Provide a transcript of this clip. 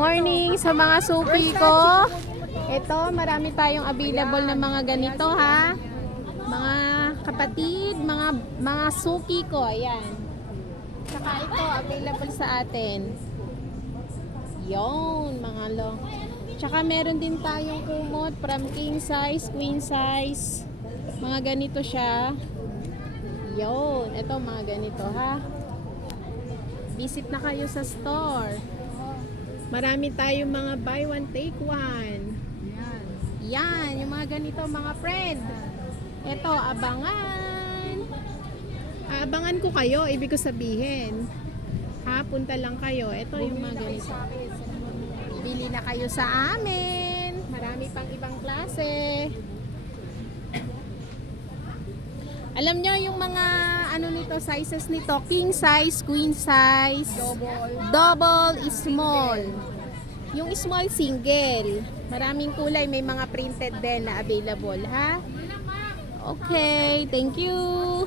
Morning sa mga suki ko. Ito, marami tayong available na mga ganito ha. Mga kapatid, mga suki ko, ayan. Saka ito, available sa atin. Yon, mga long. Tsaka meron din tayong kumot from king size, queen size. Mga ganito siya. Yon, ito mga ganito ha. Visit na kayo sa store. Marami tayong mga buy one take one. Yan, yung mga ganito mga friend. Ito, abangan. Abangan ko kayo, ibig ko sabihin. Ha, punta lang kayo. Ito yung mga ganito. Bili na kayo sa amin. Marami pang ibang klase. Alam nyo yung mga ano nito, sizes nito, king size, queen size, double, small. Yung small single. Maraming kulay, may mga printed din na available, ha? Okay, thank you.